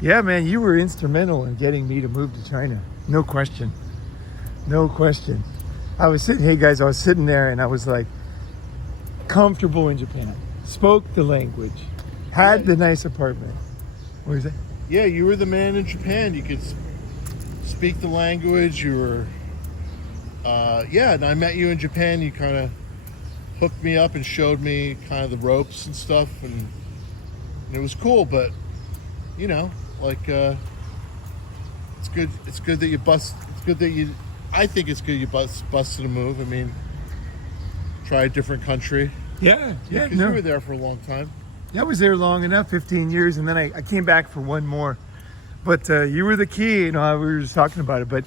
Yeah, man, you were instrumental in getting me to move to China. No question. No question. I was sitting there and I was like comfortable in Japan. Spoke the language. Had the nice apartment. What was that? Yeah, you were the man in Japan. You could speak the language. You were, and I met you in Japan. You kind of hooked me up and showed me kind of the ropes and stuff, and it was cool. But you know, like, it's good. It's good that you bust. It's good that you. I think it's good you busted a move. I mean, try a different country. Yeah, Because you were there for a long time. I was there long enough, 15 years, and then I came back for one more. But you were the key, we were just talking about it. But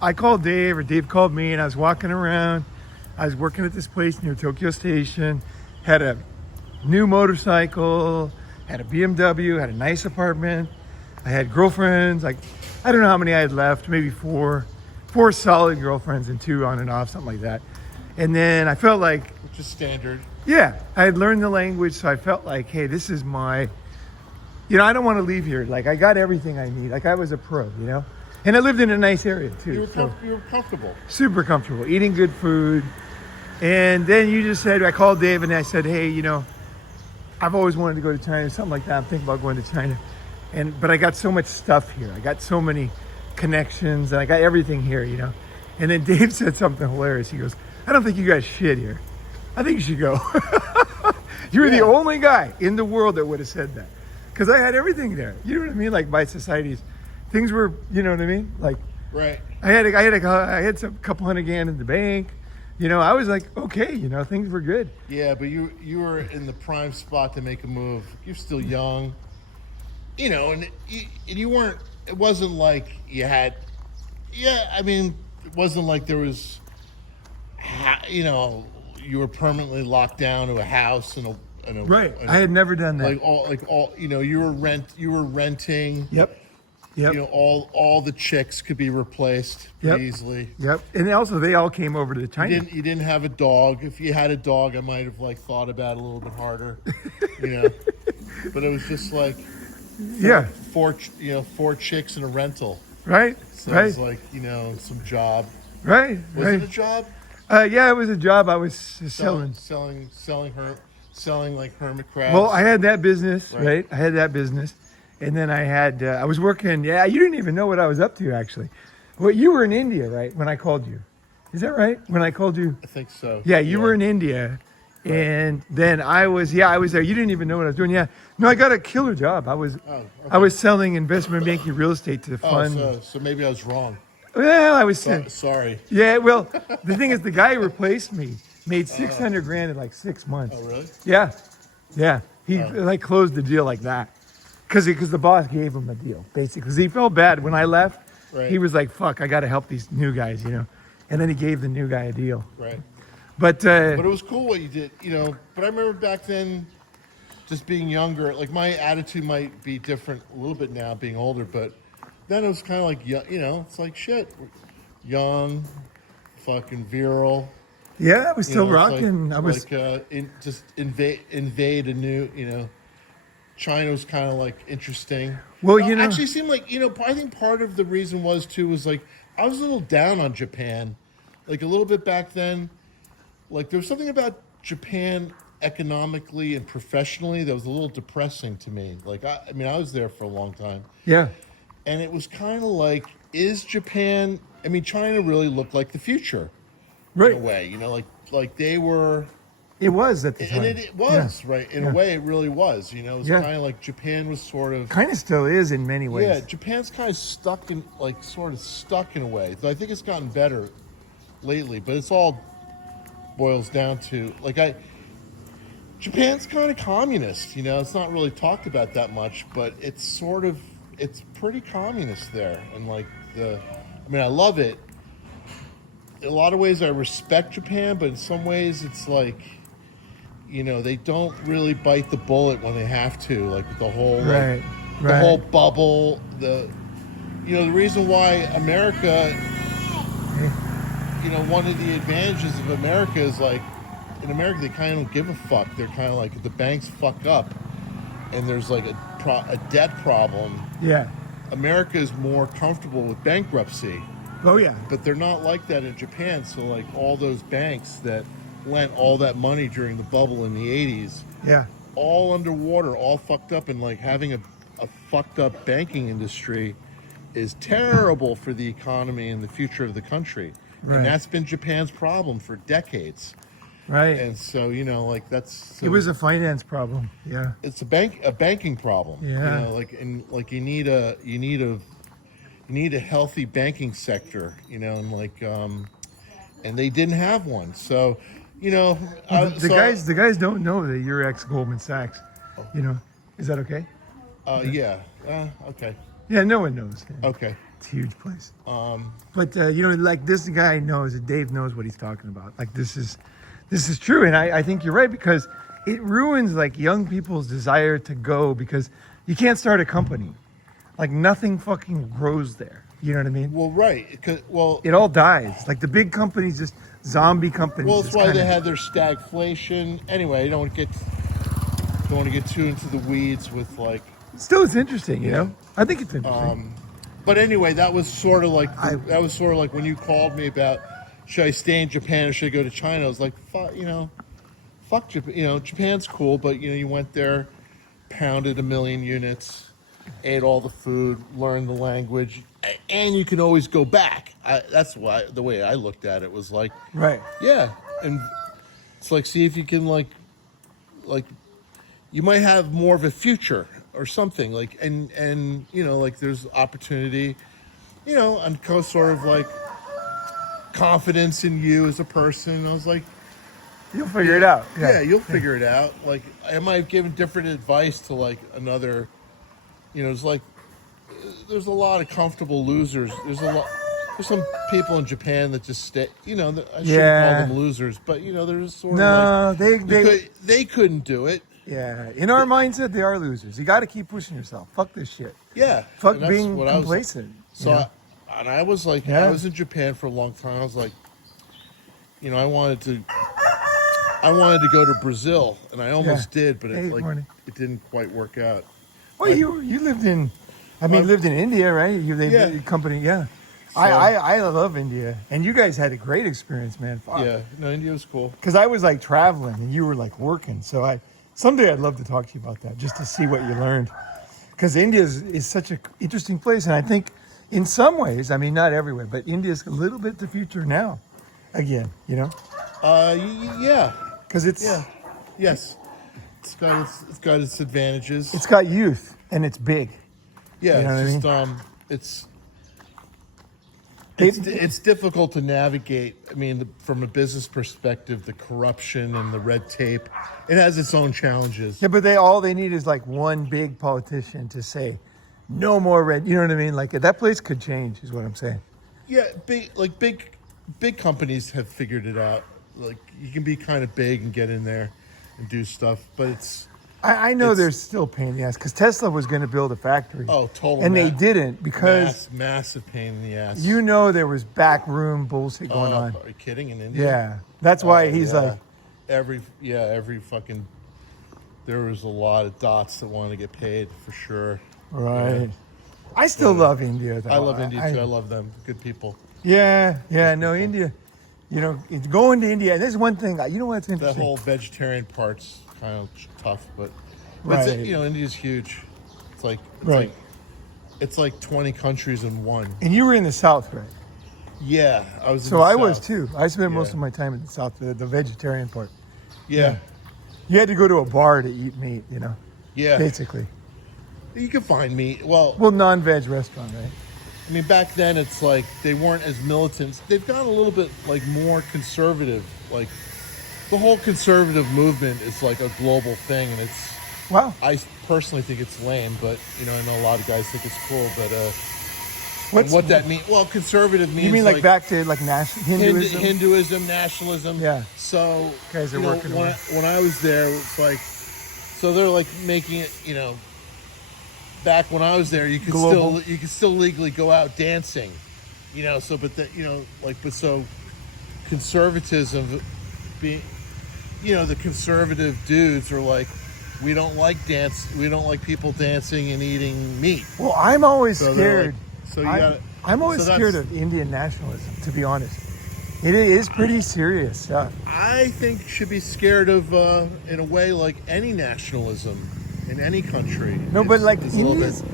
I called Dave, or Dave called me, and I was walking around. I was working at this place near Tokyo Station, had a new motorcycle, had a BMW, had a nice apartment. I had girlfriends, like, I don't know how many I had left, maybe four solid girlfriends and 2 on and off, something like that. And then I felt like, Which is standard. yeah, I had learned the language, so I felt like, hey, this is my, I don't want to leave here. Like, I got everything I need. Like, I was a pro, And I lived in a nice area, too. You were comfortable. Super comfortable, eating good food. And then you just said, I called Dave and I said, hey, I've always wanted to go to China, something like that. I'm thinking about going to China. But I got so much stuff here. I got so many connections, and I got everything here, And then Dave said something hilarious. He goes, I don't think you guys shit here. I think you should go. You were the only guy in the world that would have said that. Because I had everything there. You know what I mean? Like, my societies, things were, you know what I mean? Like, right. I had some couple $100 in the bank. I was like, okay, things were good. Yeah, but you were in the prime spot to make a move. You're still young, and you weren't. It wasn't like you had. Yeah, I mean, it wasn't like there was. You were permanently locked down to a house and a right. I had never done that. You were renting. Yep. All the chicks could be replaced easily. Yep. And also, they all came over to China. You didn't have a dog. If you had a dog, I might have thought about it a little bit harder. But it was just like four chicks in a rental. Right. So right. it was like some job. Right. Was it a job? Yeah, it was a job. I was selling like hermit crabs. Well, I had that business, right? I had that business. And then I was working. Yeah, you didn't even know what I was up to, actually. Well, you were in India, right? When I called you. Is that right? When I called you? I think so. Yeah, you were in India. Right. And then I was there. You didn't even know what I was doing. Yeah. No, I got a killer job. I was selling investment banking real estate to fund. So maybe I was wrong. Well, I was sorry. Yeah, well, the thing is, the guy who replaced me made $600,000 in like 6 months. Oh, really? Yeah. He closed the deal like that. Because the boss gave him a deal, basically. Because he felt bad when I left. Right. He was like, fuck, I got to help these new guys, And then he gave the new guy a deal. Right. But it was cool what you did, But I remember back then, just being younger, like my attitude might be different a little bit now, being older. But then it was kind of like, it's like shit. Young, fucking virile. Yeah, I was still rocking. Just invade a new, China was kind of like interesting. Well, actually seemed like, I think part of the reason was like, I was a little down on Japan, like a little bit back then. Like there was something about Japan economically and professionally that was a little depressing to me. Like, I was there for a long time. Yeah. And it was kind of like, is Japan, China really looked like the future. Right. In a way, like they were. It was at the time. And it was, right. In a way, it really was. It was kind of like Japan was sort of. Kind of still is in many ways. Yeah, Japan's kind of stuck in a way. I think it's gotten better lately, but it's all boils down to, Japan's kind of communist, It's not really talked about that much, but it's pretty communist there. And, I love it. In a lot of ways, I respect Japan, but in some ways, it's like, they don't really bite the bullet when they have to, like the whole the whole bubble. The reason why America, one of the advantages of America is like in America they kind of don't give a fuck. They're kind of like if the banks fuck up, and there's like a debt problem, Yeah. America is more comfortable with bankruptcy. Oh yeah. But they're not like that in Japan. So like all those banks that lent all that money during the bubble in the 80s, Yeah. all underwater, all fucked up, and like having a fucked up banking industry is terrible for the economy and the future of the country. Right. And that's been Japan's problem for decades. Right. And so, like that's It was a finance problem. Yeah. it's a banking problem. Yeah. Like you need a healthy banking sector, and and they didn't have one. So, The guys don't know that you're ex Goldman Sachs. Is that okay? yeah. Okay. Yeah, no one knows. Okay. It's a huge place. But like this guy knows that Dave knows what he's talking about. Like this is true, and I think you're right, because it ruins like young people's desire to go, because you can't start a company. Like nothing fucking grows there. You know what I mean? Well, right. It all dies. Like the big companies, just zombie companies. Well, that's just why kinda- they had their stagflation. Anyway, I don't want to get too into the weeds with like. Still, it's interesting. I think it's interesting. But anyway, that was sort of like when you called me about should I stay in Japan or should I go to China. I was like, fuck Japan. Japan's cool, but you went there, pounded 1 million units, ate all the food, learned the language, and you can always go back. That's why the way I looked at it was like, Right. yeah, and it's like see if you can like you might have more of a future or something like and like there's opportunity, and sort of like confidence in you as a person. I was like, You'll figure it out. yeah, you'll figure it out. Like, am I giving different advice to like another? It's like there's a lot of comfortable losers. There's some people in Japan that just stay. I shouldn't call them losers, but there's sort of like they couldn't do it. Yeah, in our mindset, they are losers. You got to keep pushing yourself. Fuck this shit. Yeah, Fuck and that's being what I was- complacent. So, I was like, Yeah. I was in Japan for a long time. I was like, I wanted to go to Brazil, and I almost did, but Hey, morning. it didn't quite work out. Well, you lived in, lived in India, right? Yeah. Company, yeah. So- I love India, and you guys had a great experience, man. Fuck. Yeah, no, India was cool. Because I was like traveling, and you were like working. So someday I'd love to talk to you about that, just to see what you learned. Because India is such an interesting place, and I think in some ways, not everywhere, but India is a little bit the future now. Again, Yeah, because it's yes, it's got its advantages. it's got youth and it's big. Yeah, You know it's what I just They- it's difficult to navigate. From a business perspective, the corruption and the red tape, it has its own challenges. Yeah, but all they need is like one big politician to say, no more red. You know what I mean? Like that place could change, is what I'm saying. Yeah, big companies have figured it out. Like you can be kind of big and get in there and do stuff, but it's I know It's- there's still pain in the ass because Tesla was going to build a factory. oh total. and they didn't because massive pain in the ass. there was backroom bullshit going on. Are you kidding? In India? Yeah, that's why Oh, he's yeah. like, every fucking. There was a lot of dots that wanted to get paid for sure. right. Yeah. I still love India, though. I love India too. I love them. Good people. Yeah, no, India. It's going to India. There's one thing. You know what's That interesting? whole vegetarian part's kind of tough, but Right. India's huge. Right. It's like 20 countries in one. And you were in the South, right? Yeah, I was. So in the I was South. too. I spent most Yeah. of my time in the South, the vegetarian part. Yeah, You had to go to a bar to eat meat, yeah. basically. You can find meat. Well, Well, non-veg restaurant, right? back then it's like they weren't as militant. They've gotten a little bit like more conservative. Like the whole conservative movement is like a global thing, and it's. Wow. I personally think it's lame, but I know a lot of guys think it's cool. But what that means? Well, conservative means You mean like back to like Hinduism? Hinduism, nationalism. Yeah. So Guys are working when away. when I was there, it's like, so they're like making it. Back when I was there, you could Global. still legally go out dancing. So so conservatism, being, the conservative dudes are like, we don't like dance. We don't like people dancing and eating meat. Well, I'm always So they're scared. like, so you got. I'm always so scared that's- of Indian nationalism, to be honest. It is pretty serious stuff. I think you should be scared of, in a way, like any nationalism in any country. No, but like it's a little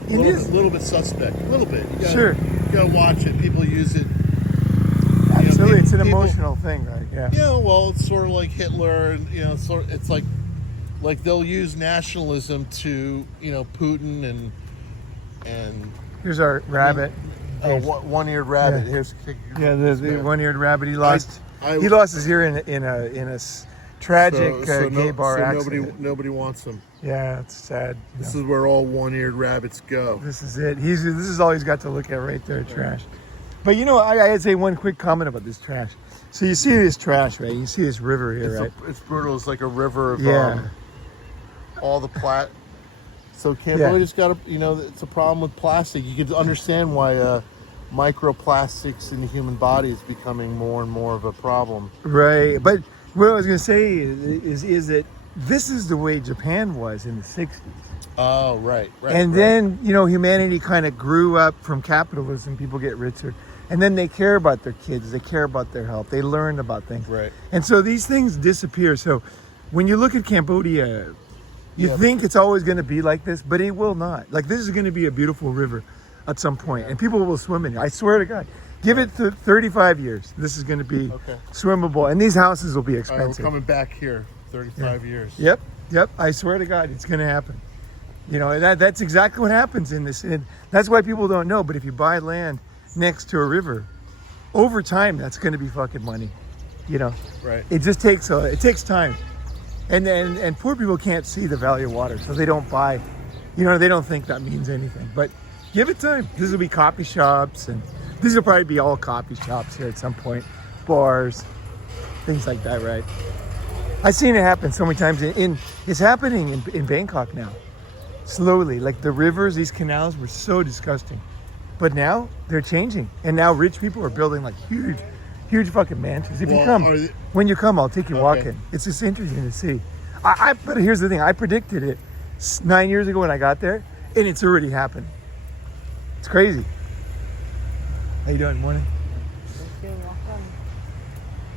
India's, little bit suspect. A little bit. Sure. You gotta watch it. People use it. Absolutely, it's an people- emotional thing, right? Yeah. Yeah, well, it's sort of like Hitler, and it's like they'll use nationalism to, Putin and Here's our rabbit. one-eared rabbit. Yeah. Here's Yeah, the one-eared rabbit. He lost. I- he lost his ear in a tragic gay bar so accident. nobody wants him. Yeah, it's sad. This is where all one-eared rabbits go. This is it. This is all he's got to look at right there, trash. But I'd say one quick comment about this trash. So you see this trash, right? You see this river here, right? It's brutal. It's like a river of Yeah. all the So Cambodia's got it's a problem with plastic. You can understand why microplastics in the human body is becoming more and more of a problem. Right. But what I was going to say is that this is the way Japan was in the 60s. Oh, right. And then, humanity kind of grew up from capitalism. People get richer. And then they care about their kids. They care about their health. They learn about things. Right. And so these things disappear. So when you look at Cambodia, you think it's always going to be like this, but it will not. Like, this is going to be a beautiful river at some point, and people will swim in it. I swear to God. Give it 35 years. This is going to be swimmable, and these houses will be All right, expensive. we're coming back here 35 years. Yep. I swear to God, it's going to happen. That's exactly what happens in this. And that's why people don't know. But if you buy land next to a river, over time, that's going to be fucking money. Right. It just takes time. And poor people can't see the value of water, so they don't buy. They don't think that means anything. But give it time. This will be coffee shops, and these will probably be all coffee shops here at some point, bars, things like that, right? I've seen it happen so many times. It's happening in Bangkok now, slowly. Like the rivers, these canals were so disgusting, but now they're changing, and now rich people are building like huge fucking mansions. If you come, when you come, I'll take you walking. It's just interesting to see. But here's the thing: I predicted it 9 years ago when I got there, and it's already happened. It's crazy. How you doing? Morning.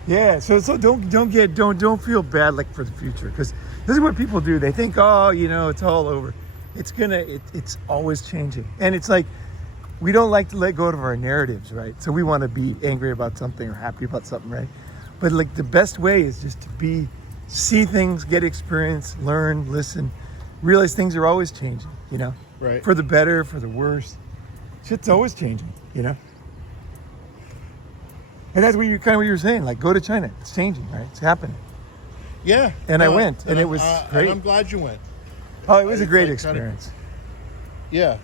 Yeah. So don't feel bad like for the future, because this is what people do. They think, it's all over. It's always changing, and it's like, we don't like to let go of our narratives, right? So we want to be angry about something or happy about something, right? But like the best way is just to see things, get experience, learn, listen, realize things are always changing, Right. For the better, for the worse. Shit's always changing, And that's what you were saying, like go to China. It's changing, right? It's happening. Yeah. And I went, and it was great. And I'm glad you went. Oh, it was a great It's like experience. Yeah,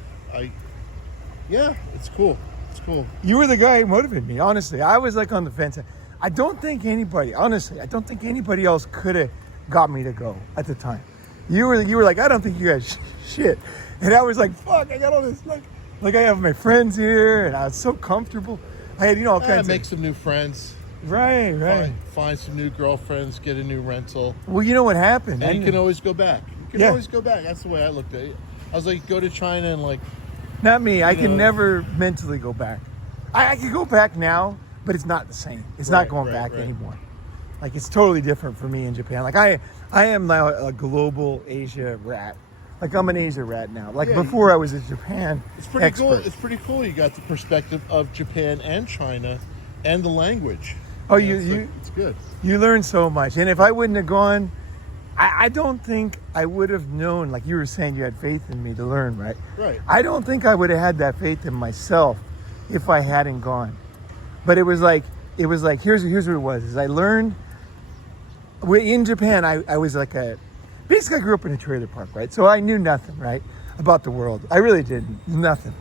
it's cool. It's cool. You were the guy who motivated me, honestly. I was like on the fence. I don't think anybody else could have got me to go at the time. You were like, I don't think you guys shit. And I was like, fuck, I got all this, like I have my friends here, and I was so comfortable. I had, all kinds Make some new friends. Right. Find some new girlfriends, get a new rental. Well, you know what happened? And you can always go back. Yeah. Always go back. That's the way I looked at it. I was like, go to China and like... Not me. I can never mentally go back. I can go back now, but it's not the same. It's not going back anymore. Like, it's totally different for me in Japan. Like, I am now a global Asia rat. Like, I'm an Asia rat now. Like, before I was a Japan expert. Cool. It's pretty cool. You got the perspective of Japan and China and the language. Oh, it's good. You learn so much. And if I wouldn't have gone, I don't think I would have known, like you were saying, you had faith in me to learn, right? Right. I don't think I would have had that faith in myself if I hadn't gone. But it was like here's what it was, is I learned, in Japan, I was like basically I grew up in a trailer park, right? So I knew nothing, right, about the world. I really didn't, nothing.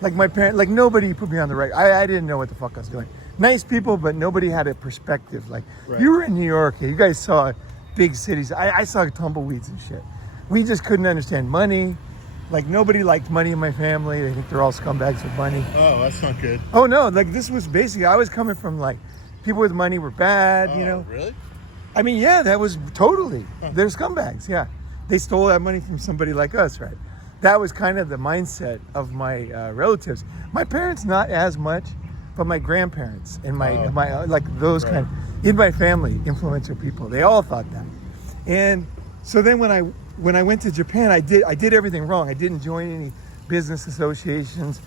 Like my parents, like nobody put me on the right. I didn't know what the fuck I was doing. Nice people, but nobody had a perspective. Like, you were in New York, you guys saw big cities. I saw tumbleweeds and shit. We just couldn't understand money. Like, nobody liked money in my family. They think they're all scumbags with money. Oh, that's not good. Oh, no. Like, this was basically, I was coming from, like, people with money were bad, Really? I mean, yeah, that was totally. They're scumbags, yeah. they stole that money from somebody like us, right? That was kind of the mindset of my relatives. My parents, not as much, but my grandparents and my like those Right. kind in my family, influencer people, they all thought that. And so then when I went to Japan, I did everything wrong. I didn't join any business associations.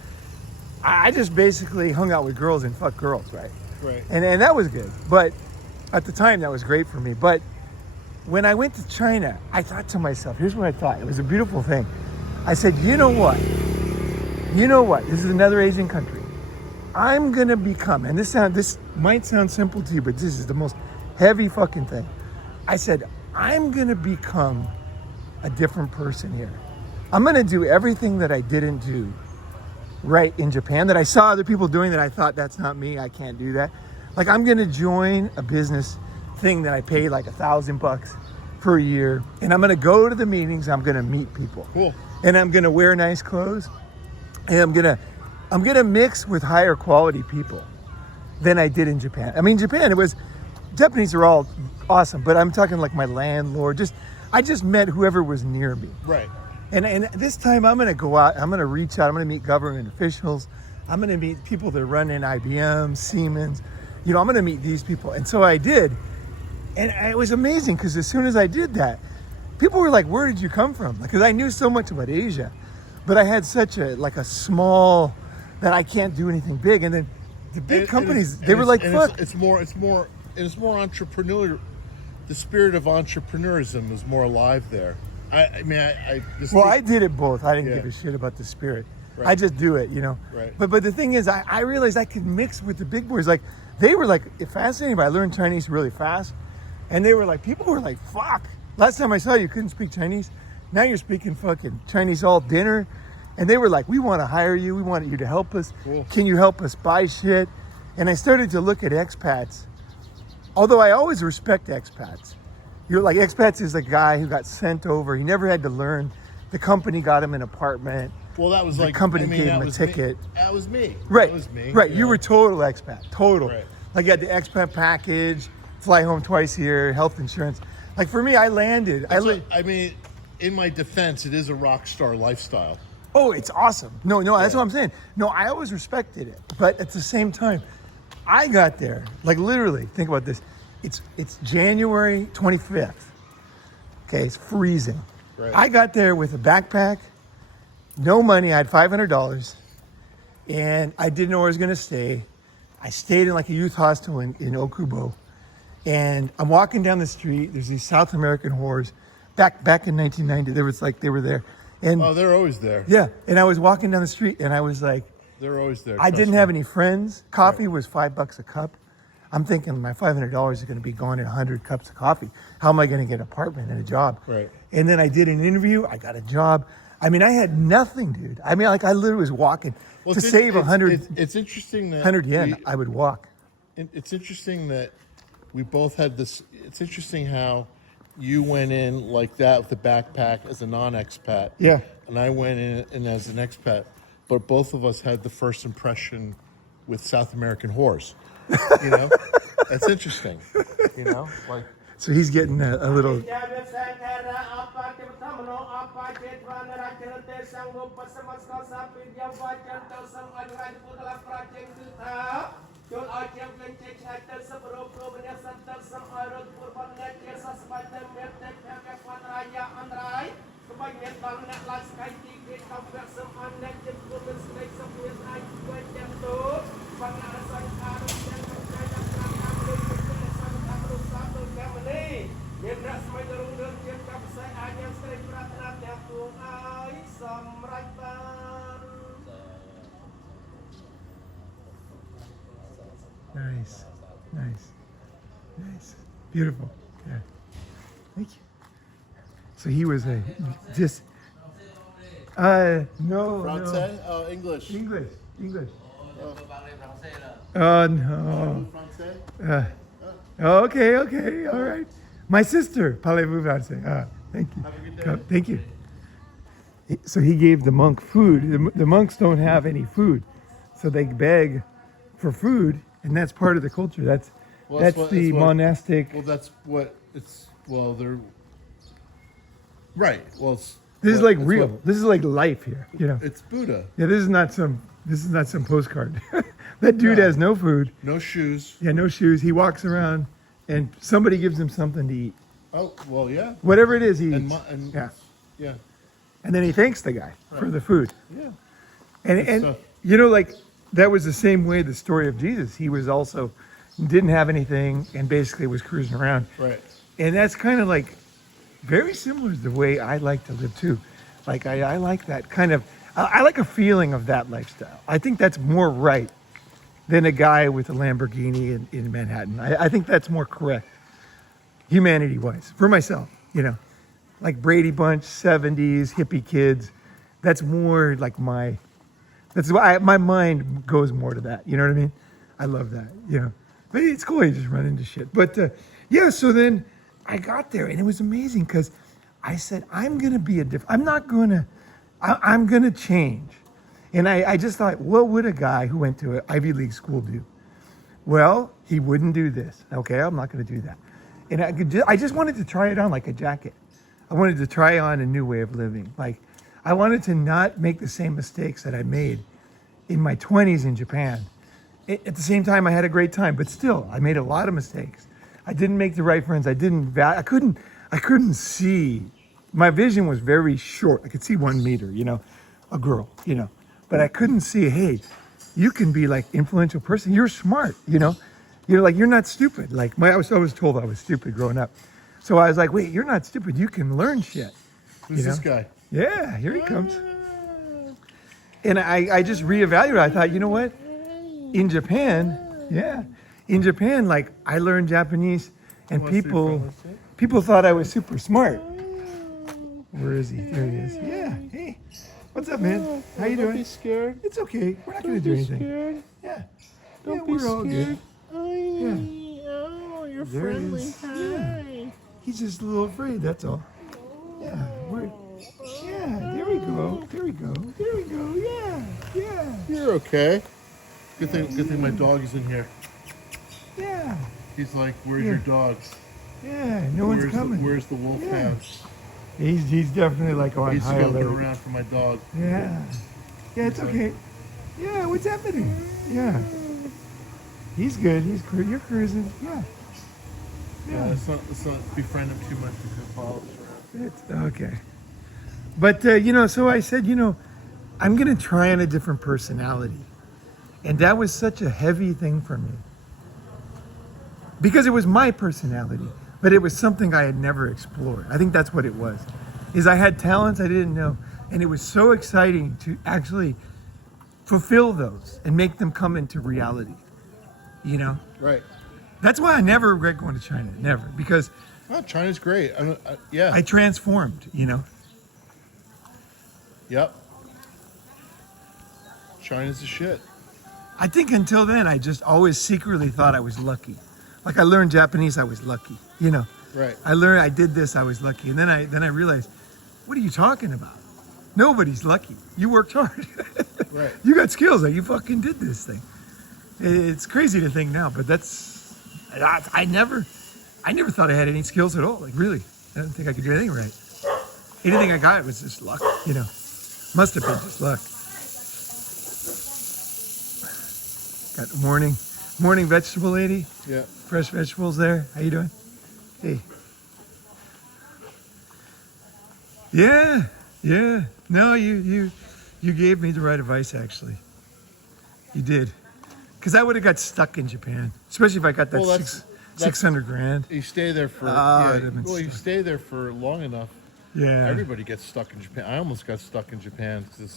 I just basically hung out with girls and fucked girls, right? Right. And that was good. But at the time, that was great for me. But when I went to China, I thought to myself, here's what I thought. It was a beautiful thing. I said, you know what? This is another Asian country. I'm gonna become, and this might sound simple to you, but this is the most heavy fucking thing. I said, I'm gonna become a different person here. I'm gonna do everything that I didn't do right in Japan, that I saw other people doing, that I thought, that's not me, I can't do that. Like, I'm gonna join a business thing that I pay like $1,000 per year, and I'm gonna go to the meetings, I'm gonna meet people. Cool. And I'm gonna wear nice clothes, and I'm gonna mix with higher quality people than I did in Japan. I mean, Japan, Japanese are all awesome, but I'm talking like my landlord, I just met whoever was near me. Right. And this time I'm gonna go out, I'm gonna reach out, I'm gonna meet government officials, I'm gonna meet people that run in IBM, Siemens, I'm gonna meet these people. And so I did, and it was amazing, because as soon as I did that, people were like, where did you come from? Because I knew so much about Asia, but I had such a small, that I can't do anything big. And then the big companies, they were like, fuck. It's more entrepreneurial. The spirit of entrepreneurism is more alive there. I did it both. I didn't give a shit about the spirit. Right. I just do it, Right. But the thing is, I realized I could mix with the big boys. Like, they were like fascinating, but I learned Chinese really fast. And they were like, people were like, fuck. Last time I saw you couldn't speak Chinese. Now you're speaking fucking Chinese all dinner. And they were like, we want to hire you. We want you to help us. Cool. Can you help us buy shit? And I started to look at expats. Although I always respect expats. Expats is a guy who got sent over. He never had to learn. The company got him an apartment. Well, that was the company gave him a ticket. That was me. Right. That was me. Right. You were total expat. Total. Right. Like, you had the expat package, fly home twice a year, health insurance. Like, for me, I landed. In my defense, it is a rock star lifestyle. Oh, it's awesome. No, that's what I'm saying. No, I always respected it. But at the same time, I got there, like, literally, think about this. It's January 25th. Okay, it's freezing. Right. I got there with a backpack, no money. I had $500, and I didn't know where I was going to stay. I stayed in like a youth hostel in Okubo, and I'm walking down the street. There's these South American whores. Back in 1990, they were there. And they're always there. yeah, and I was walking down the street, and I was like, They're always there. I didn't trust have me. any friends. Coffee was $5 a cup. I'm thinking my $500 is going to be gone in 100 cups of coffee. How am I going to get an apartment and a job? Right. And then I did an interview. I got a job. I mean, I had nothing, dude. I mean, like, I literally was walking to save 100. It's interesting that 100 yen. I would walk. It's interesting that we both had this. It's interesting how you went in like that with the backpack as a non-expat. Yeah. And I went in as an expat. But both of us had the first impression with South American whores. That's interesting. Like. So he's getting a little. Nice. Beautiful. Yeah. Thank you. So he was no. Francais? Oh, English. English. Oh, no. Francais? Okay, all right. My sister, parlez-vous français. Thank you. Have a good day. Thank you. So he gave the monk food. The monks don't have any food, so they beg for food, and that's part of the culture. That's monastic. Well, that's what it's. Well, they're. Right. Well, This is like real. This is like life here. You know. It's Buddha. Yeah, this is not some postcard. That dude has no food. No shoes. Yeah, no shoes. He walks around, and somebody gives him something to eat. Oh well, yeah. Whatever it is, he eats. Yeah. And then he thanks the guy for the food. Yeah. And stuff. you know, like that was the same way the story of Jesus. He was also didn't have anything and basically was cruising around. Right. And that's kind of like very similar to the way I like to live too. Like I like that kind of. I like a feeling of that lifestyle. I think that's more right than a guy with a Lamborghini in Manhattan. I think that's more correct, humanity-wise, for myself, you know. Like Brady Bunch, 70s, hippie kids. That's more like that's why my mind goes more to that. You know what I mean? I love that, you know. But it's cool, you just run into shit. But yeah, so then I got there and it was amazing because I said, I'm going to be I'm going to change. And I just thought, what would a guy who went to an Ivy League school do? Well, he wouldn't do this. Okay, I'm not going to do that. And I just wanted to try it on like a jacket. I wanted to try on a new way of living. Like, I wanted to not make the same mistakes that I made in my 20s in Japan. At the same time, I had a great time, but still, I made a lot of mistakes. I didn't make the right friends. I couldn't see. My vision was very short. I could see 1 meter, you know, a girl, you know, but I couldn't see, hey, you can be like influential person. You're smart, you know, you're not stupid. Like I was always told I was stupid growing up. So I was like, wait, you're not stupid. You can learn shit. Who's this guy? Yeah, here he comes. And I just reevaluated. I thought, you know what? In Japan, like I learned Japanese and people thought I was super smart. Where is he? There he is. Yeah. Hey. What's up, man? How you doing? Don't be scared. It's okay. We're not going to do anything. Scared. Yeah. Don't be we're scared. all good. Yeah. Oh, you're There friendly. he is. Hi. Yeah. He's just a little afraid, that's all. Yeah. There we go. There we go. There we go. Yeah. You're okay. Good thing my dog is in here. Yeah. He's like, where's your dogs? Yeah. No one's coming. Where's the wolf hound? He's definitely like on He's high scoping alert. around for my dog. Yeah. Yeah, it's okay. Yeah, what's happening? Yeah. He's good. You're cruising. Yeah. Yeah, let's not befriend him too much because he'll follow us around. It's okay. But, so I said, I'm going to try on a different personality. And that was such a heavy thing for me. Because it was my personality, but it was something I had never explored. I think that's what it was. Is I had talents I didn't know. And it was so exciting to actually fulfill those and make them come into reality. Right. That's why I never regret going to China. Never. Because China's great. Yeah. I transformed, Yep. China's the shit. I think until then, I just always secretly thought I was lucky. Like I learned Japanese, I was lucky. Right. I did this, I was lucky. And then I realized, what are you talking about? Nobody's lucky. You worked hard. Right. You got skills. Like you fucking did this thing. It's crazy to think now, but I never thought I had any skills at all. Like really, I didn't think I could do anything right. Anything I got was just luck. Must have been just luck. Got the morning vegetable lady. Yeah. Fresh vegetables there. How you doing? Hey. Yeah. No, you gave me the right advice actually. You did. Because I would have got stuck in Japan, especially if I got that that's 600 grand. You stay there for you stay there for long enough. Yeah. Everybody gets stuck in Japan. I almost got stuck in Japan because it's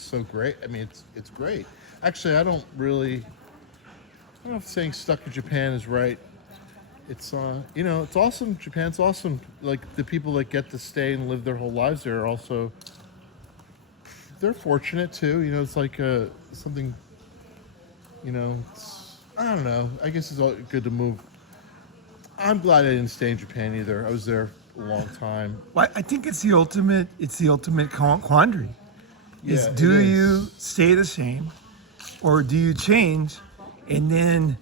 so great. I mean, it's great. Actually, I don't know if saying stuck in Japan is right. It's it's awesome. Japan's awesome. Like the people that get to stay and live their whole lives there are also they're fortunate too. It's like something. I don't know. I guess it's all good to move. I'm glad I didn't stay in Japan either. I was there a long time. Well, I think it's the ultimate quandary. Yeah, Do you stay the same or do you change? And then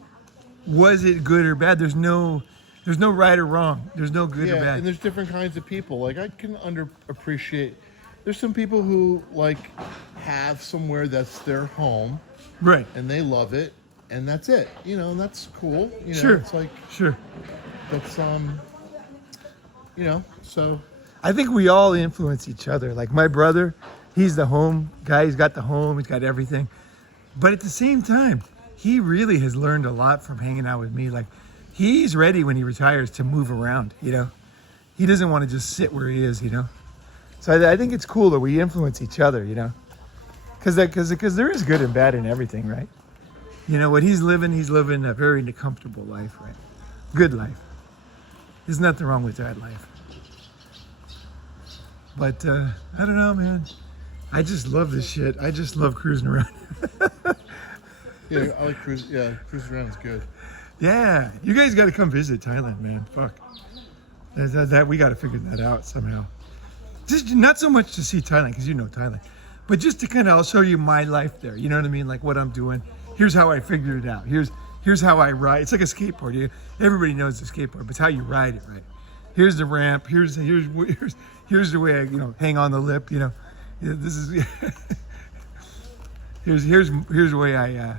was it good or bad? There's no There's no right or wrong. There's no good or Yeah, bad. and there's different kinds of people. Like I can appreciate. There's some people who like have somewhere that's their home Right. and they love it, and that's it. You know, and that's cool. You know, Sure. it's like Sure. that's you know, so I think we all influence each other. Like my brother, he's the home guy. He's got the home. He's got everything. But at the same time, he really has learned a lot from hanging out with me. Like he's ready when he retires to move around, you know. He doesn't want to just sit where he is, you know. So I think it's cool that we influence each other, you know. Because there is good and bad in everything, right? You know, what he's living a very comfortable life, right? Good life. There's nothing wrong with that life. But I don't know, man. I just love this shit. I just love cruising around. yeah, I like cruising. Yeah, cruising around is good. Yeah, you guys got to come visit Thailand, man. Fuck. That we got to figure that out somehow. Just not so much to see Thailand, because you know Thailand, but just to kind of, I'll show you my life there. You know what I mean? Like what I'm doing. Here's how I figured it out. Here's how I ride. It's like a skateboard. Everybody knows the skateboard, but it's how you ride it, right? Here's the ramp. Here's the way I, hang on the lip. This is here's the way I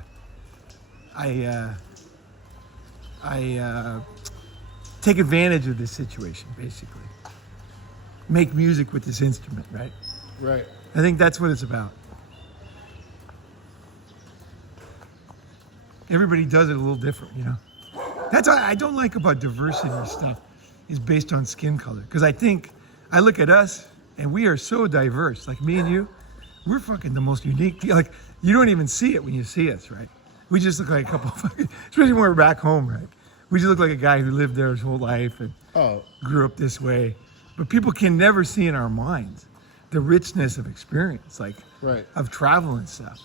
take advantage of this situation, basically. Make music with this instrument, right? Right. I think that's what it's about. Everybody does it a little different, you know. That's what I don't like about diversity stuff, is based on skin color. Because I look at us and we are so diverse. Like me and you, we're fucking the most unique. Like you don't even see it when you see us, right? We just look like a couple of fucking, especially when we're back home, right? We just look like a guy who lived there his whole life and grew up this way. But people can never see in our minds the richness of experience, like of travel and stuff.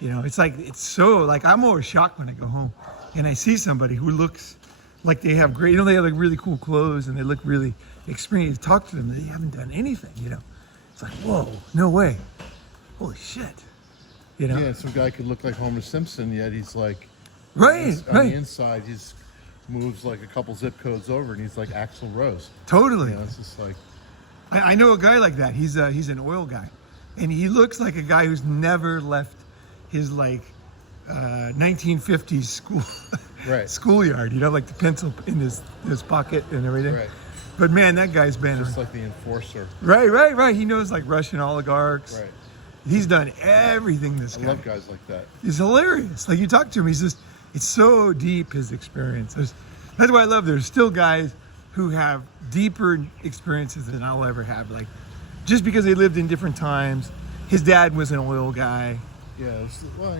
You know, it's so like I'm always shocked when I go home and I see somebody who looks like they have great, they have like really cool clothes and they look really experienced. Talk to them, they haven't done anything, It's like, whoa, no way. Holy shit. Yeah, some guy could look like Homer Simpson, yet he's like, right. On the inside, he's moves like a couple zip codes over and he's like Axl Rose. Totally. It's just like, I know a guy like that. He's an oil guy, and he looks like a guy who's never left his 1950s schoolyard. Like the pencil in his pocket and everything. Right. But man, that guy's been just like the enforcer. Right. He knows like Russian oligarchs. Right. He's done everything. This guy. I love guys like that. He's hilarious. Like you talk to him, it's so deep, his experience. That's why I love. There's still guys who have deeper experiences than I'll ever have. Like, just because they lived in different times. His dad was an oil guy. Yeah.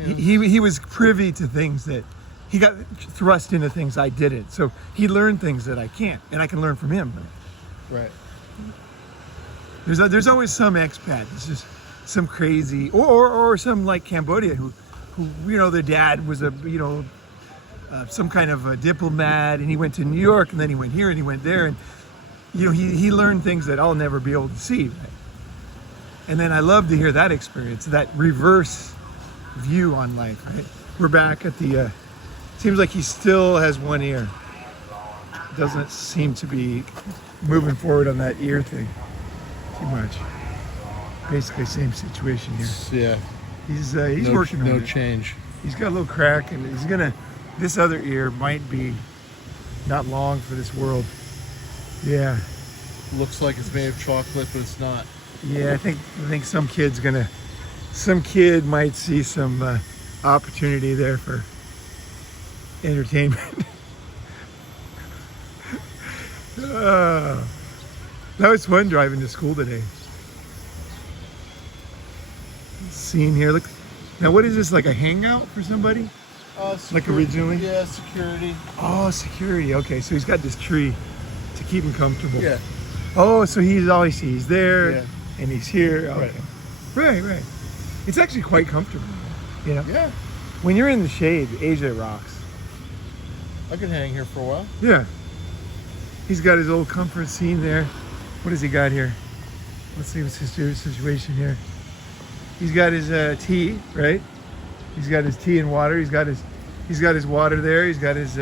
He was privy to things that he got thrust into things I didn't. So he learned things that I can't, and I can learn from him. Right. There's always some expat. It's just some crazy, or some like Cambodia who their dad was some kind of a diplomat, and he went to New York, and then he went here, and he went there, and he learned things that I'll never be able to see. Right? And then I love to hear that experience, that reverse view on life. Right? We're back at the. Seems like he still has one ear. Doesn't seem to be moving forward on that ear thing too much. Basically, same situation here. Yeah. He's working on it. No change. He's got a little crack, and this other ear might be not long for this world. Yeah. Looks like it's made of chocolate, but it's not. Yeah, I think some kid might see some opportunity there for entertainment. That was fun driving to school today. Scene here. Look. Now, what is this? Like a hangout for somebody? Like originally? Yeah, security. Oh, security. Okay, so he's got this tree to keep him comfortable. Yeah. Oh, so he's there, and he's here. Right. Okay. Right. It's actually quite comfortable. Yeah. When you're in the shade, Asia rocks. I could hang here for a while. Yeah. He's got his old comfort scene there. What has he got here? Let's see what's his situation here. He's got his tea, right? He's got his tea and water. He's got his water there. He's got his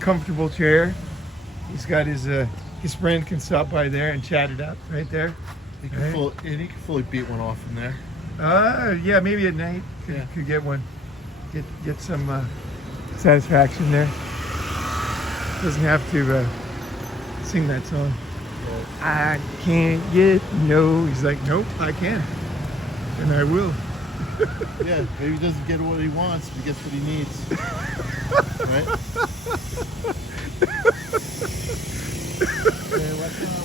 comfortable chair. He's got his friend can stop by there and chat it up right there. He can fully beat one off in there. Yeah, maybe at night could get one, get some satisfaction there. Doesn't have to sing that song. I can't get no. He's like, nope, I can, and I will. Yeah, maybe he doesn't get what he wants, but he gets what he needs. Right? Okay,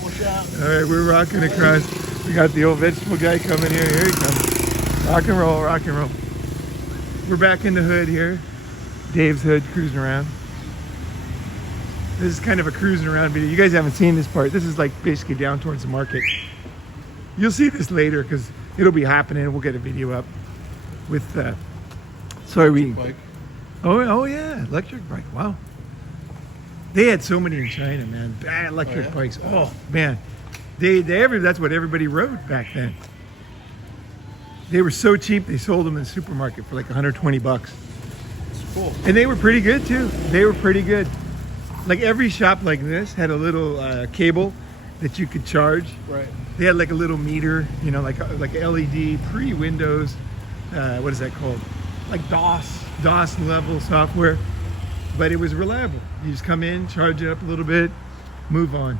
watch out. All right, we're rocking across. We got the old vegetable guy coming here. Here he comes. Rock and roll, rock and roll. We're back in the hood here. Dave's hood, cruising around. This is kind of a cruising around video. You guys haven't seen this part. This is like basically down towards the market. You'll see this later because it'll be happening. We'll get a video up with Bike. Oh yeah, electric bike. Wow. They had so many in China, man. Bad electric bikes. Oh man. That's what everybody rode back then. They were so cheap they sold them in the supermarket for like 120 bucks. It's cool. And they were pretty good too. They were pretty good. Like every shop like this had a little cable that you could charge. Right. They had like a little meter, you know, like LED pre-Windows. What is that called? Like DOS level software. But it was reliable. You just come in, charge it up a little bit, move on.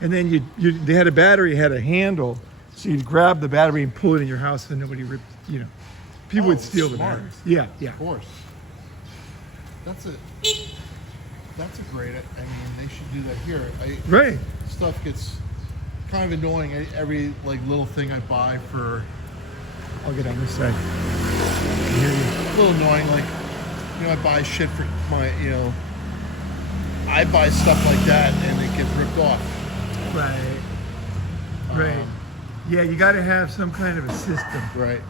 And then they had a battery, had a handle, so you'd grab the battery and pull it in your house, so nobody ripped. You know, people would steal the smart. batteries. Yeah. Of course. That's a great. I mean, they should do that here. Right. Stuff gets kind of annoying. Every like little thing I buy for. I'll get on this side. A little annoying, like, you know, I buy shit for my, you know, I buy stuff like that and it gets ripped off. Right. Right. Yeah, you got to have some kind of a system. Right.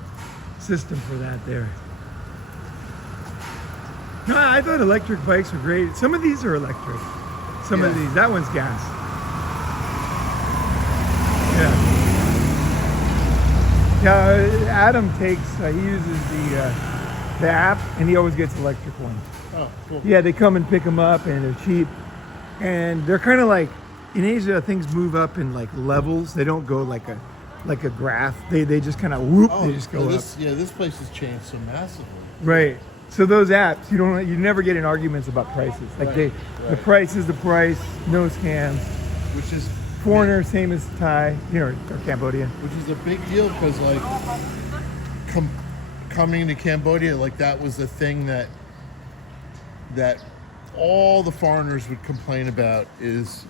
System for that there. No, I thought electric bikes were great. Some of these are electric. Some of these. That one's gas. Yeah. Yeah, Adam takes, he uses the app, and he always gets electric ones. Oh, cool. Yeah, they come and pick them up, and they're cheap. And they're kind of like, in Asia, things move up in like levels. They don't go like a graph. They just kind of whoop, they just go up. Yeah, this place has changed so massively. Right. So those apps, you never get in arguments about prices. Like the price is the price, no scams. Which is Foreigner, same as Thai, you know, or Cambodia. Which is a big deal because like coming to Cambodia, like that was the thing that all the foreigners would complain about is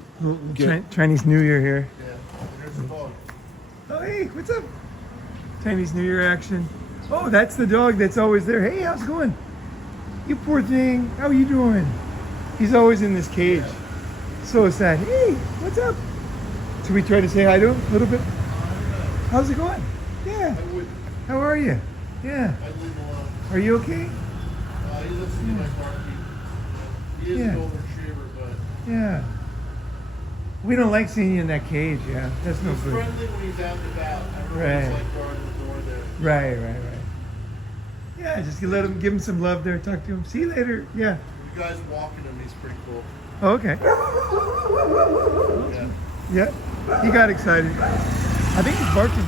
Chinese New Year here. Yeah, there's the dog. Oh hey, what's up? Chinese New Year action. Oh, that's the dog that's always there. Hey, how's it going? You poor thing. How are you doing? He's always in this cage. So sad. Hey, what's up? Should we try to say hi to him a little bit? How's it going? Yeah. How are you? Yeah. I leave him alone. Are you okay? He listens to my barking. He is an old retriever, but yeah. We don't like seeing you in that cage. Yeah, that's no he's good. friendly when he's out and about. Everyone's Right. like guarding the door there. Right. Yeah, just give him some love there. Talk to him. See you later. Yeah. You guys walking him, he's pretty cool. Oh, okay. Yeah. Yeah. He got excited. I think he's barking.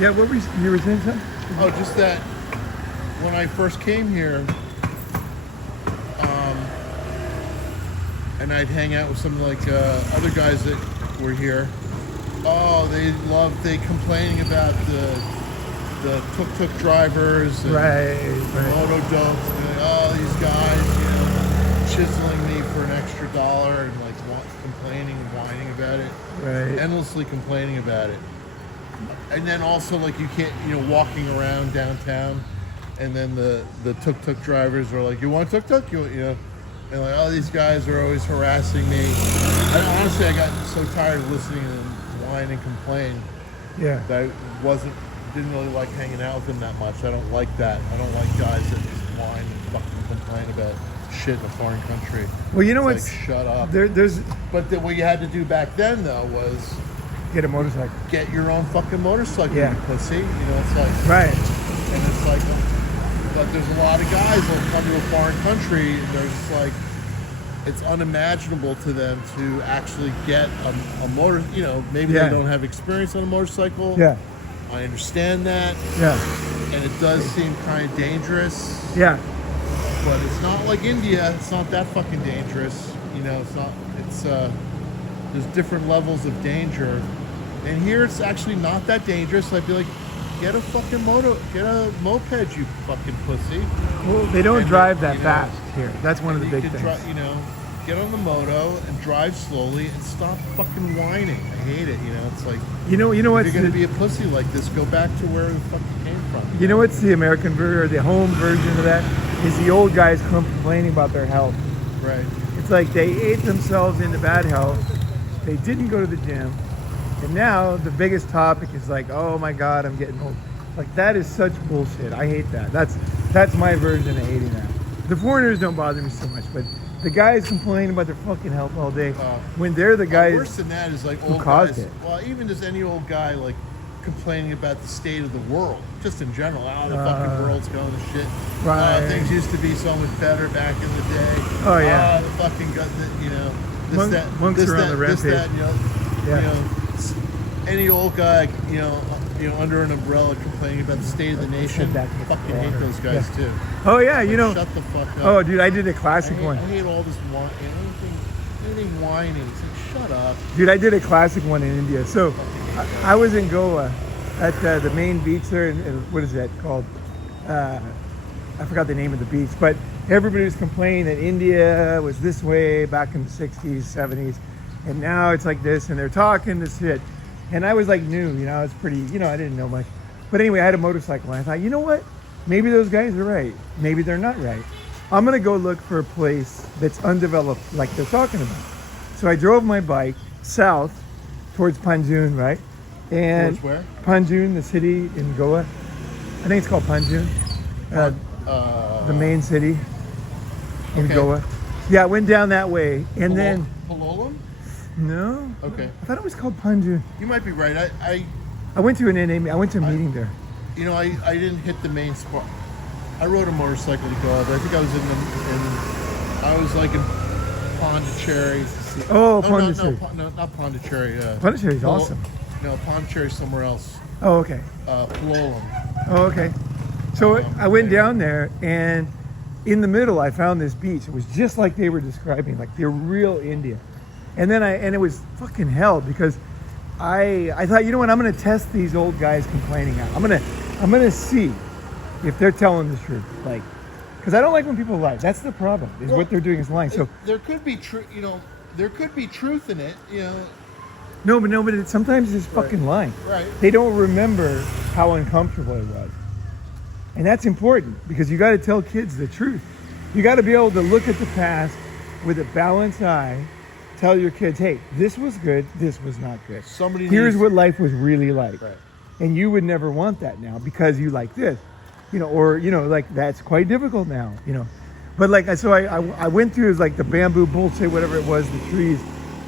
Yeah. What were you were saying something? Oh, just that when I first came here, and I'd hang out with some like other guys that were here. Oh, they complaining about the tuk-tuk drivers and moto dopes. And, oh, these guys, you know, chiseling me for an extra $1 and like complaining and whining about it. Right. Endlessly complaining about it. And then also like you can't, you know, walking around downtown, and then the tuk-tuk drivers are like, you want tuk-tuk? You know, and like, oh, these guys are always harassing me. Honestly, I got so tired of listening to them whine and complain. Yeah. That I didn't really like hanging out with them that much. I don't like that. I don't like guys that just whine and fucking complain about shit in a foreign country. Well, you know what? what's Like, shut up. But what you had to do back then though was get a motorcycle. get your own fucking motorcycle, Yeah. you pussy. You know, it's like Right. and it's like But there's a lot of guys that come to a foreign country and they're just like, it's unimaginable to them to actually get a motor. You know, maybe Yeah. they don't have experience on a motorcycle. Yeah. I understand that. Yeah. And it does seem kind of dangerous. Yeah. But it's not like India. It's not that fucking dangerous. You know, it's not. It's there's different levels of danger. And here it's actually not that dangerous. I'd be like, get a fucking get a moped, you fucking pussy. Well, they don't And drive then, that you know, fast here. That's one of the you big could things. you know, get on the moto and drive slowly and stop fucking whining. I hate it. You know, it's like, You know if what's you're gonna be a pussy like this, go back to where the fuck you came from. You know what's the American version or the home version of that? Is the old guys complaining about their health. Right. It's like they ate themselves into bad health. They didn't go to the gym. And now the biggest topic is like, oh my God, I'm getting old. Like, that is such bullshit. I hate that. That's my version of hating that. The foreigners don't bother me so much, but the guys complaining about their fucking health all day when they're the guys Worse than that is like old caused guys. it. Well, even just any old guy like complaining about the state of the world, just in general. Oh, the fucking world's going to shit. Right. Things used to be so much better back in the day. Oh, yeah. The fucking got you know. This, Monk- that, monks this, are on that, the this, rampage. that, you know, Yeah. you know, any old guy, you know, under an umbrella complaining about the state of the nation. that Fucking hate those guys too. Oh yeah, you Like, know. shut the fuck up. Oh dude, I did a I classic hate, one. I hate all this anything whining. It's like, shut up. Dude, I did a classic one in India. So I was in Goa at the main beach there, and what is that called? I forgot the name of the beach, but everybody was complaining that India was this way back in the 60s, 70s, and now it's like this, and they're talking this shit. And I was like new, you know, I was pretty, you know, I didn't know much. But anyway, I had a motorcycle, and I thought, you know what? Maybe those guys are right. Maybe they're not right. I'm gonna go look for a place that's undeveloped like they're talking about. So I drove my bike south towards Panjun, right? And Towards where? Panjun, the city in Goa. I think it's called Panjun. The main city in Okay. Goa. Yeah, I went down that way, and then Palolem? no. Okay. I thought it was called Panjun. You might be right. I went to an NA. I went to a meeting there. You know, I didn't hit the main spot. I rode a motorcycle to Goa, but I think I was I was like in Pondicherry. Oh, no, Pondicherry. No, not Pondicherry. Pondicherry's awesome. No, Pondicherry's somewhere else. Oh, okay. Palolem. Oh, okay. So I went down there, and in the middle, I found this beach. It was just like they were describing, like the real India. And then it was fucking hell because I thought, you know what? I'm gonna test these old guys complaining out. I'm gonna see if they're telling the truth, like, because I don't like when people lie. That's the problem. Is what they're doing is lying. So There could be there could be truth in it. You know. no, but sometimes it's fucking lying. Right. They don't remember how uncomfortable it was. And that's important because you got to tell kids the truth. You got to be able to look at the past with a balanced eye, tell your kids, hey, this was good, this was not good. Here's what life was really like. Right. And you would never want that now because you like this, you know, or, you know, like that's quite difficult now, you know. But like, so I went through like the bamboo bullshit, whatever it was, the trees,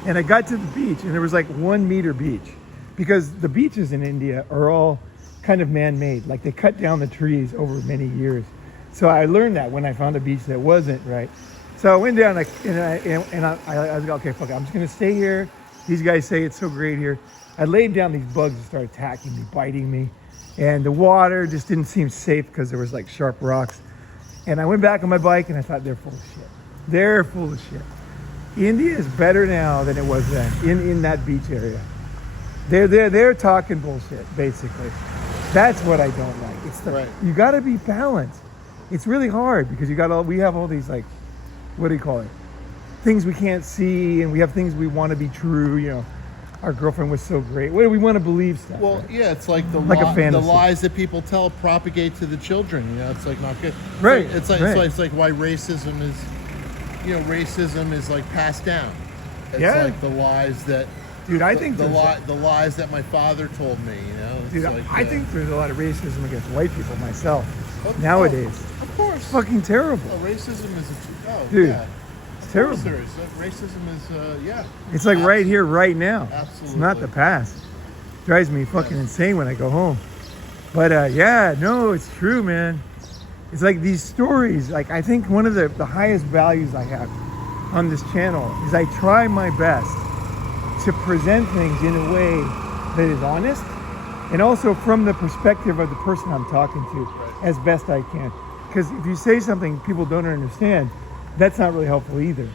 and I got to the beach and there was like 1 meter beach because the beaches in India are all kind of man-made. Like they cut down the trees over many years. So I learned that when I found a beach that wasn't right. So I went down and I was like, okay, fuck it. I'm just gonna stay here. These guys say it's so great here. I laid down these bugs and started attacking me, biting me. And the water just didn't seem safe because there was like sharp rocks. And I went back on my bike and I thought, they're full of shit. They're full of shit. India is better now than it was then in that beach area. They're talking bullshit, basically. That's what I don't like. It's the, Right. You got to be balanced. It's really hard because we have all these like, what do you call it? Things we can't see, and we have things we want to be true. You know, our girlfriend was so great. What do we want to believe stuff? Well, right? yeah, it's like Like a the fantasy. lies that people tell propagate to the children. You know, it's like not good. Right, It's like right. it's like why racism is like passed down. It's Yeah. like the lies that. Dude, I think the there's- lies that my father told me. You know, it's Dude, like, I think there's a lot of racism against white people myself of- nowadays. Of course. Fucking terrible. Oh, racism is Dude, yeah. It's Of terrible. course there is. Racism is yeah. It's like right here, right now. Absolutely. It's not the past. Drives me fucking insane when I go home. But yeah, no, it's true, man. It's like these stories, like I think one of the highest values I have on this channel is I try my best to present things in a way that is honest and also from the perspective of the person I'm talking to as best I can. Because if you say something people don't understand, that's not really helpful either,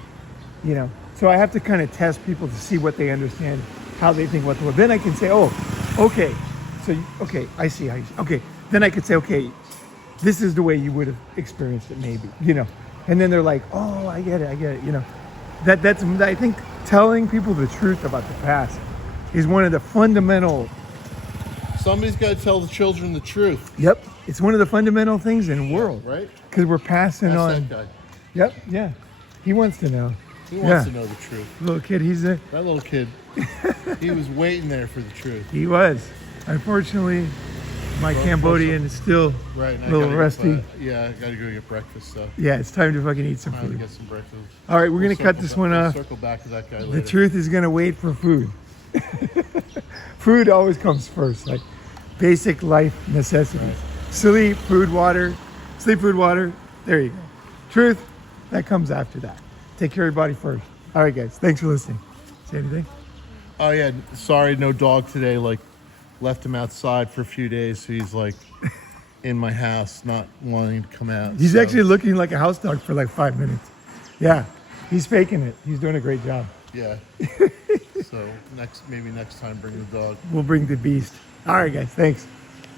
you know? So I have to kind of test people to see what they understand, how they think what the word. Then I can say, oh, okay, so, okay, I see how you, okay. Then I could say, okay, this is the way you would have experienced it maybe, you know? And then they're like, oh, I get it, you know? That's, I think telling people the truth about the past is one of the fundamental. Somebody's got to tell the children the truth. Yep. It's one of the fundamental things in the world. Right? Because we're passing That's on. that guy. Yep, yeah. He wants to know. He wants to know the truth. Little kid, he's a. That little kid, he was waiting there for the truth. He was. Unfortunately, my Cambodian is still Right, a little rusty. Yeah, I got to go get breakfast, so. Yeah, it's time to fucking eat some Time to food. get some breakfast. All right, we're going to cut this one off. Circle back to that guy The later. truth is going to wait for food. Food always comes first, like basic life necessities. Right. Sleep, food, water. Sleep, food, water. There you go. Truth, that comes after that. Take care of your body first. All right, guys. Thanks for listening. Say anything? Oh yeah, sorry, no dog today. Like, left him outside for a few days, so he's like in my house, not wanting to come out. He's so. actually looking like a house dog for like 5 minutes. Yeah, he's faking it. He's doing a great job. Yeah. So maybe next time bring the dog. We'll bring the beast. All right, guys. Thanks.